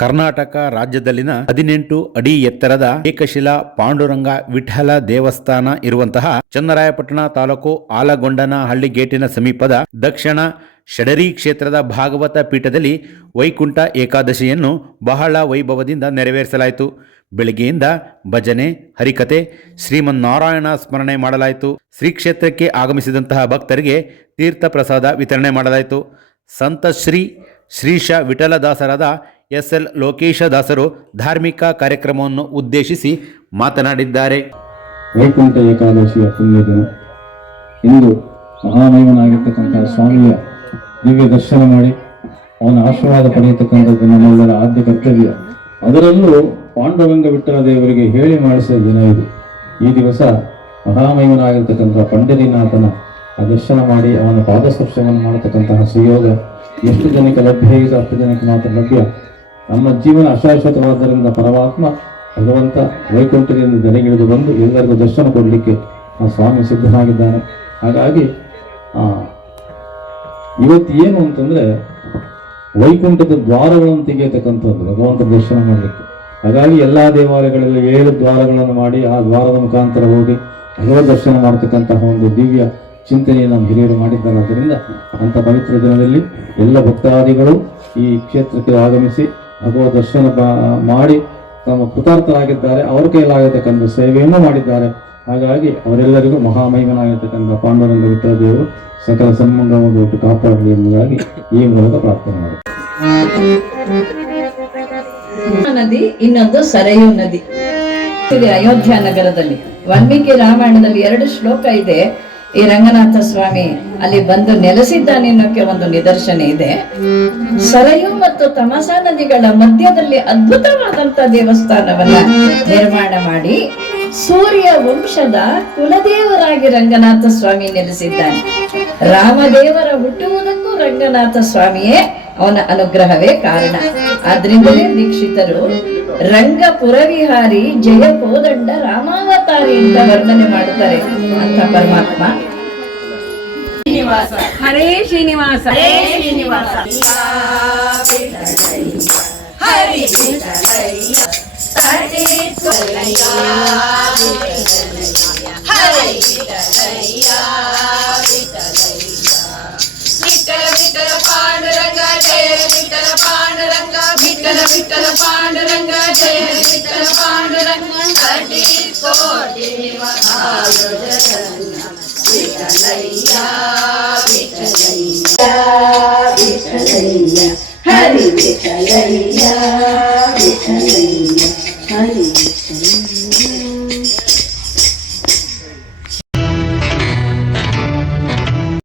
ಕರ್ನಾಟಕ ರಾಜ್ಯದಲ್ಲಿನ 18 ಅಡಿ ಎತ್ತರದ ಏಕಶಿಲಾ ಪಾಂಡುರಂಗ ವಿಠಲ ದೇವಸ್ಥಾನ ಇರುವಂತಹ ಚನ್ನರಾಯಪಟ್ಟಣ ತಾಲೂಕು ಆಲಗೊಂಡನಹಳ್ಳಿ ಗೇಟಿನ ಸಮೀಪದ ದಕ್ಷಿಣ ಶಡರಿ ಕ್ಷೇತ್ರದ ಭಾಗವತ ಪೀಠದಲ್ಲಿ ವೈಕುಂಠ ಏಕಾದಶಿಯನ್ನು ಬಹಳ ವೈಭವದಿಂದ ನೆರವೇರಿಸಲಾಯಿತು. ಬೆಳಗ್ಗೆಯಿಂದ ಭಜನೆ, ಹರಿಕತೆ, ಶ್ರೀಮನ್ನಾರಾಯಣ ಸ್ಮರಣೆ ಮಾಡಲಾಯಿತು. ಶ್ರೀ ಕ್ಷೇತ್ರಕ್ಕೆ ಆಗಮಿಸಿದಂತಹ ಭಕ್ತರಿಗೆ ತೀರ್ಥ ಪ್ರಸಾದ ವಿತರಣೆ ಮಾಡಲಾಯಿತು. ಸಂತ ಶ್ರೀಶ ವಿಠಲದಾಸರಾದ ಎಸ್.ಎಲ್. ಲೋಕೇಶದಾಸರು ಧಾರ್ಮಿಕ ಕಾರ್ಯಕ್ರಮವನ್ನು ಉದ್ದೇಶಿಸಿ ಮಾತನಾಡಿದ್ದಾರೆ. ವೈಕುಂಠ ಏಕಾದಶಿಯ ಪುಣ್ಯ ದಿನ ಇಂದು ಮಹಾಮಹಿಮನಾಗಿರ್ತಕ್ಕಂತಹ ಸ್ವಾಮಿಯ ದಿವ್ಯ ದರ್ಶನ ಮಾಡಿ ಅವನ ಆಶೀರ್ವಾದ ಪಡೆಯತಕ್ಕಂಥದ್ದು ನಮ್ಮೆಲ್ಲರ ಆದ್ಯ ಕರ್ತವ್ಯ. ಅದರಲ್ಲೂ ಪಾಂಡುರಂಗ ವಿಠಲ ದೇವರಿಗೆ ಹೇಳಿ ಮಾಡಿಸಿದ ದಿನ ಇದು. ಈ ದಿವಸ ಮಹಾಮಹಿಮನಾಗಿರ್ತಕ್ಕಂತಹ ಪಂಡರಿನಾಥನ ದರ್ಶನ ಮಾಡಿ ಅವನ ಪಾದಸ್ಪರ್ಶವನ್ನು ಮಾಡತಕ್ಕಂತಹ ಸುಯೋಗ ಎಷ್ಟು ಜನಕ್ಕೆ ಲಭ್ಯ ಇದೆ, ಅಷ್ಟು ಜನಕ್ಕೆ ಮಾತ್ರ ಲಭ್ಯ. ನಮ್ಮ ಜೀವನ ಅಶಾಶ್ವತವಾದ್ದರಿಂದ ಪರಮಾತ್ಮ ಭಗವಂತ ವೈಕುಂಠದಿಂದ ದರೆಗಿಳಿದು ಬಂದು ಎಲ್ಲರಿಗೂ ದರ್ಶನ ಕೊಡಲಿಕ್ಕೆ ಆ ಸ್ವಾಮಿ ಸಿದ್ಧನಾಗಿದ್ದಾನೆ. ಹಾಗಾಗಿ ಇವತ್ತು ಏನು ಅಂತಂದ್ರೆ ವೈಕುಂಠದ ದ್ವಾರಗಳನ್ನು ತೆಗೆಯತಕ್ಕಂಥದ್ದು ಭಗವಂತ ದರ್ಶನ ಮಾಡಲಿಕ್ಕೆ. ಹಾಗಾಗಿ ಎಲ್ಲಾ ದೇವಾಲಯಗಳಲ್ಲಿ 7 ದ್ವಾರಗಳನ್ನು ಮಾಡಿ ಆ ದ್ವಾರದ ಮುಖಾಂತರ ಹೋಗಿ ಭಗವದ್ ದರ್ಶನ ಮಾಡತಕ್ಕಂತಹ ಒಂದು ದಿವ್ಯ ಚಿಂತನೆ ನಮ್ಮ ಹಿರಿಯರು ಮಾಡಿದ್ದಾರೆ. ಆದ್ದರಿಂದ ಅಂಥ ಪವಿತ್ರ ದಿನದಲ್ಲಿ ಎಲ್ಲ ಭಕ್ತಾದಿಗಳು ಈ ಕ್ಷೇತ್ರಕ್ಕೆ ಆಗಮಿಸಿ ಭಗವದ್ ದರ್ಶನ ಮಾಡಿ ತಮ್ಮ ಕೃತಾರ್ಥರಾಗಿದ್ದಾರೆ. ಅವರ ಕೈಲಾಗತಕ್ಕಂಥ ಸೇವೆಯನ್ನು ಮಾಡಿದ್ದಾರೆ. ಹಾಗಾಗಿ ಅವರೆಲ್ಲರಿಗೂ ಮಹಾಮಹಿಮನಾಗಿರ್ತಕ್ಕಂಥ ಪಾಂಡುರಂಗ ವಿಠಲ ದೇವರು ಸಕಲ ಸನ್ಮಂಗಲವನ್ನು ಒಟ್ಟು ಕಾಪಾಡಲಿ ಎಂಬುದಾಗಿ ಈ ಮೂಲಕ ಪ್ರಾರ್ಥನೆ ಮಾಡಿ. ನದಿ, ಇನ್ನೊಂದು ಸರಯೂ ನದಿ. ಅಯೋಧ್ಯ ನಗರದಲ್ಲಿ ವಾಲ್ಮೀಕಿ ರಾಮಾಯಣದಲ್ಲಿ 2 ಶ್ಲೋಕ ಇದೆ. ಈ ರಂಗನಾಥ ಸ್ವಾಮಿ ಅಲ್ಲಿ ಬಂದು ನೆಲೆಸಿದ್ದಾನೆ ಅನ್ನೋಕೆ ಒಂದು ನಿದರ್ಶನ ಇದೆ. ಸರಯು ಮತ್ತು ತಮಸಾ ನದಿಗಳ ಮಧ್ಯದಲ್ಲಿ ಅದ್ಭುತವಾದಂತ ದೇವಸ್ಥಾನವನ್ನ ನಿರ್ಮಾಣ ಮಾಡಿ ಸೂರ್ಯ ವಂಶದ ಕುಲದೇವರಾಗಿ ರಂಗನಾಥ ಸ್ವಾಮಿ ನೆಲೆಸಿದ್ದಾನೆ. ರಾಮದೇವರ ಹುಟ್ಟುವುದಕ್ಕೂ ರಂಗನಾಥ ಸ್ವಾಮಿಯೇ ಅವನ ಅನುಗ್ರಹವೇ ಕಾರಣ. ಆದ್ರಿಂದಲೇ ದೀಕ್ಷಿತರು ರಂಗ ಪುರವಿಹಾರಿ ಜಯ ಕೋದಂಡ ರಾಮಾವತಾರಿ ಅಂತ ವರ್ಣನೆ ಮಾಡುತ್ತಾರೆ. ಅಂತ ಪರಮಾತ್ಮ ಹರೇ ಶ್ರೀನಿವಾಸ ಹರೇ ಶ್ರೀನಿವಾಸ ಹರಿ ವಿಠಲ ಪಾಂಡುರಂಗ ಜಯ ವಿಠಲ ಪಾಂಡುರಂಗ ವಿಠಲ ವಿಠಲ ಪಾಂಡುರಂಗ ಜಯ ವಿಠಲ ಪಾಂಡುರಂಗ ಹರಿ ಕೋಟಿ ವಿಠಲಯ್ಯ ವಿಠಲಯ್ಯ ವಿಠಲಯ್ಯ ಹರಿ ವಿಠಲಯ್ಯ ವಿಠಲಯ್ಯ ಹರಿ